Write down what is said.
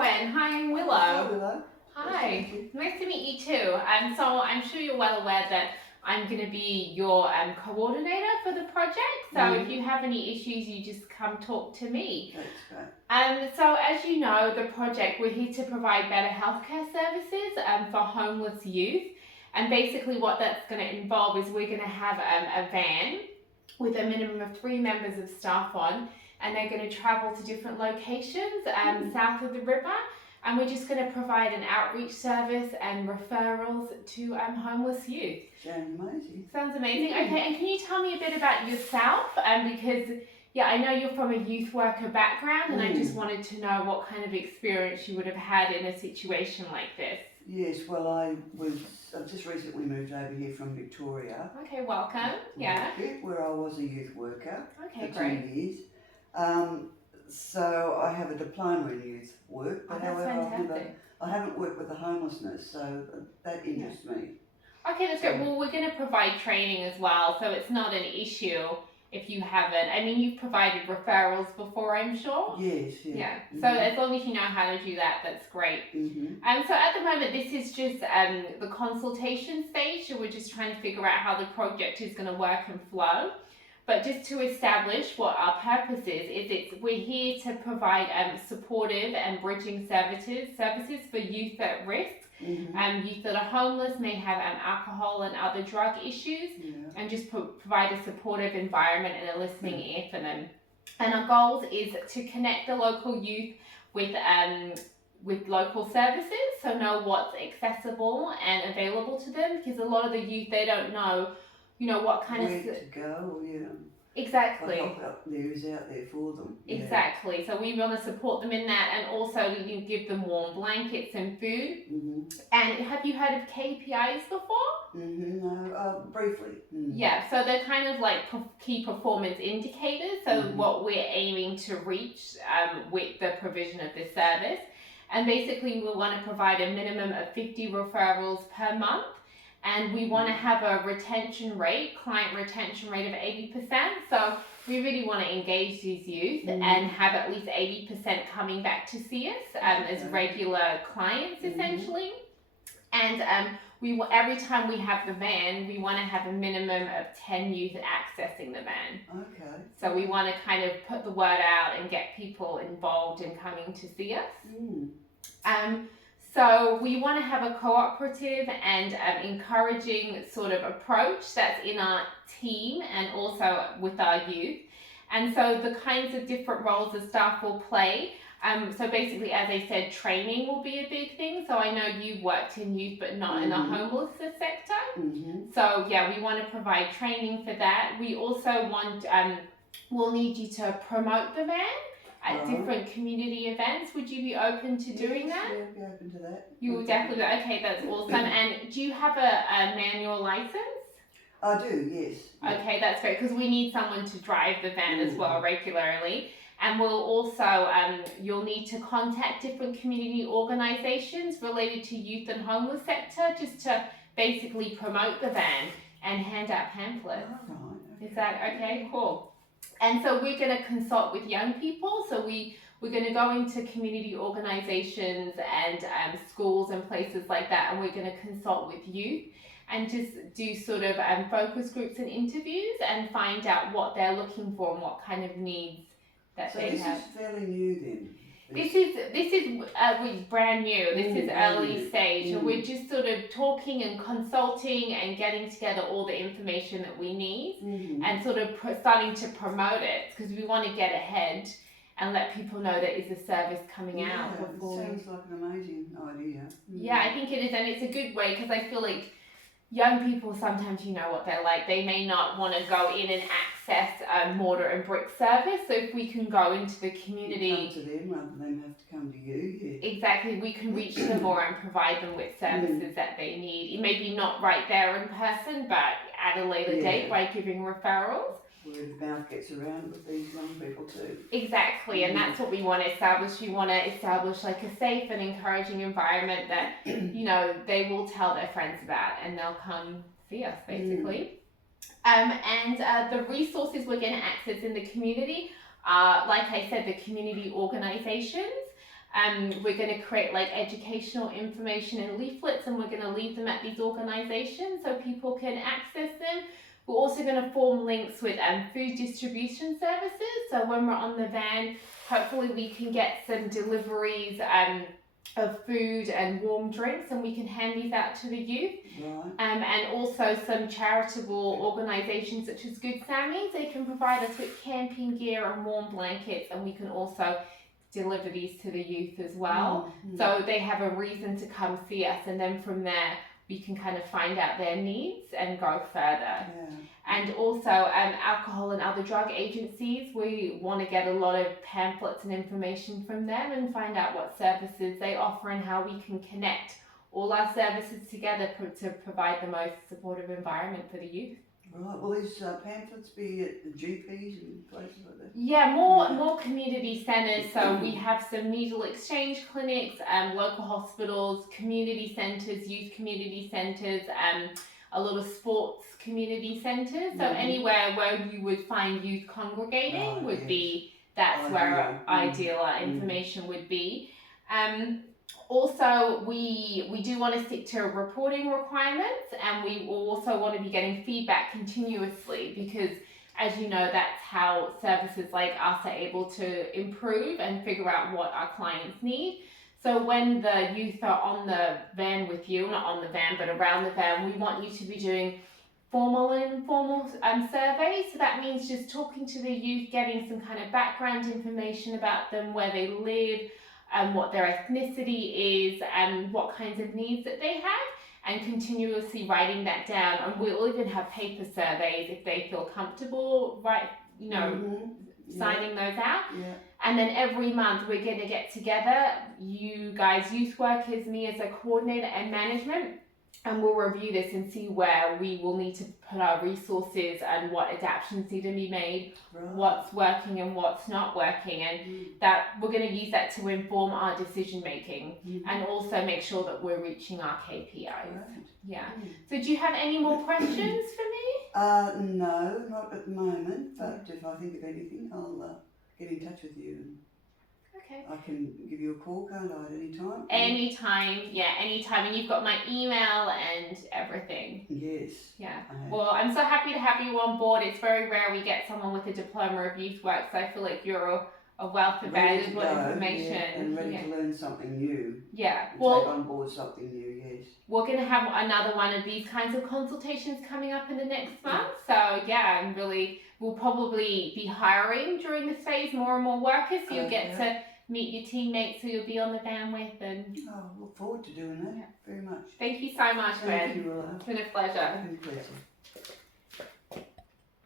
Gwen. Hi, I'm Willow. Hi, Willow. Hi. Nice to meet you too. So I'm sure you're well aware that I'm going to be your coordinator for the project. So if you have any issues, you just come talk to me. That's great. So as you know, the project, we're here to provide better healthcare services for homeless youth. And basically what that's going to involve is we're going to have a van with a minimum of 3 members of staff on, and they're going to travel to different locations south of the river, and we're just going to provide an outreach service and referrals to homeless youth. Sounds amazing. Sounds amazing. Okay, and can you tell me a bit about yourself? Because I know you're from a youth worker background, and I just wanted to know what kind of experience you would have had in a situation like this. Yes, well, I've just recently moved over here from Victoria. Okay, welcome. Yeah. Where I was a youth worker Okay, for great. 2 years. So I have a diploma in youth work, but that's however fantastic. I haven't worked with the homelessness, so that interests me. Okay, that's good. Well, we're going to provide training as well, so it's not an issue if you haven't. I mean, you've provided referrals before, I'm sure. Yes. Yeah. So as long as you know how to do that, that's great. So at the moment, this is just the consultation stage, so we're just trying to figure out how the project is going to work and flow. But just to establish what our purpose is we're here to provide supportive and bridging services for youth at risk. Youth that are homeless, may have alcohol and other drug issues, and just provide a supportive environment and a listening ear for them. And our goals is to connect the local youth with local services, so know what's accessible and available to them, because a lot of the youth, they don't know, what kind where of to go, exactly. What help there is out there for them. Exactly. So we want to support them in that, and also give them warm blankets and food. And have you heard of KPIs before? No, briefly. Yeah, so they're kind of like key performance indicators. So what we're aiming to reach with the provision of this service. And basically we want to provide a minimum of 50 referrals per month. And we want to have a client retention rate of 80%. So we really want to engage these youth and have at least 80% coming back to see us as regular clients, essentially. And every time we have the van, we want to have a minimum of 10 youth accessing the van. Okay. So we want to kind of put the word out and get people involved in coming to see us. So we want to have a cooperative and encouraging sort of approach that's in our team and also with our youth. And so the kinds of different roles the staff will play. So basically, as I said, training will be a big thing. So I know you've worked in youth, but not in the homelessness sector. So we want to provide training for that. We also want, we'll need you to promote the van at different community events. Would you be open to doing that? Yeah, I'd be open to that. You will definitely. Okay, that's awesome. And do you have a manual license? I do, yes. Okay, that's great, because we need someone to drive the van as well regularly. And we'll also, you'll need to contact different community organisations related to youth and homeless sector, just to basically promote the van and hand out pamphlets. All right. Is that okay? Cool. And so we're going to consult with young people. So we're going to go into community organisations and schools and places like that, and we're going to consult with youth and just do sort of focus groups and interviews and find out what they're looking for and what kind of needs that they have. So this is fairly new then? This is brand new. This is early stage, and we're just sort of talking and consulting and getting together all the information that we need and sort of starting to promote it, because we want to get ahead and let people know that is a service coming out. It sounds like an amazing idea. Yeah, I think it is, and it's a good way, because I feel like young people, sometimes you know what they're like. They may not want to go in and access a mortar and brick service. So if we can go into the community, come to them rather than have to come to you. Exactly, we can reach them more and provide them with services that they need. It may be not right there in person, but at a later date by giving referrals. Word of mouth gets around with these young people too. Exactly, and that's what we want to establish. We want to establish like a safe and encouraging environment that, they will tell their friends about, and they'll come see us, basically. And the resources we're going to access in the community are, like I said, the community organisations. We're going to create like educational information and leaflets, and we're going to leave them at these organisations so people can access them. We're also going to form links with food distribution services. So when we're on the van, hopefully we can get some deliveries of food and warm drinks, and we can hand these out to the youth. Right. And also some charitable organisations such as Good Sammy's, they can provide us with camping gear and warm blankets, and we can also deliver these to the youth as well. So they have a reason to come see us, and then from there we can kind of find out their needs and go further. Yeah. And also alcohol and other drug agencies, we want to get a lot of pamphlets and information from them and find out what services they offer and how we can connect all our services together to provide the most supportive environment for the youth. Right. Will these pamphlets be at the GPs and places like that? Yeah, more community centres. So we have some needle exchange clinics, local hospitals, community centres, youth community centres, a lot of sports community centres. So anywhere where you would find youth congregating would be, that's where ideal information would be. Also, we do want to stick to reporting requirements, and we also want to be getting feedback continuously, because as you know, that's how services like us are able to improve and figure out what our clients need. So when the youth are on the van with you, not on the van, but around the van, we want you to be doing formal and informal surveys. So that means just talking to the youth, getting some kind of background information about them, where they live, what their ethnicity is, and what kinds of needs that they have, and continuously writing that down. And we'll even have paper surveys if they feel comfortable, signing those out. Yeah. And then every month we're going to get together, you guys, youth workers, me as a coordinator and management, and we'll review this and see where we will need to put our resources and what adaptations need to be made, what's working and what's not working, and that we're going to use that to inform our decision making and also make sure that we're reaching our KPIs. Right. Yeah. So do you have any more questions for me? No, not at the moment, but if I think of anything, I'll get in touch with you. Okay. I can give you a call, can't I, at any time? Anytime. And you've got my email and everything. Yes. Yeah. Well, I'm so happy to have you on board. It's very rare we get someone with a diploma of youth work, so I feel like you're a wealth of valuable information. And ready to learn something new. Yeah. Take on board something new, yes. We're going to have another one of these kinds of consultations coming up in the next month. So yeah, we'll probably be hiring during this phase more and more workers, so you'll get to meet your teammates who you'll be on the van with. And look forward to doing that very much. Thank you so much, Gwen. Thank you, Rolla. It's been a pleasure. It's been a pleasure.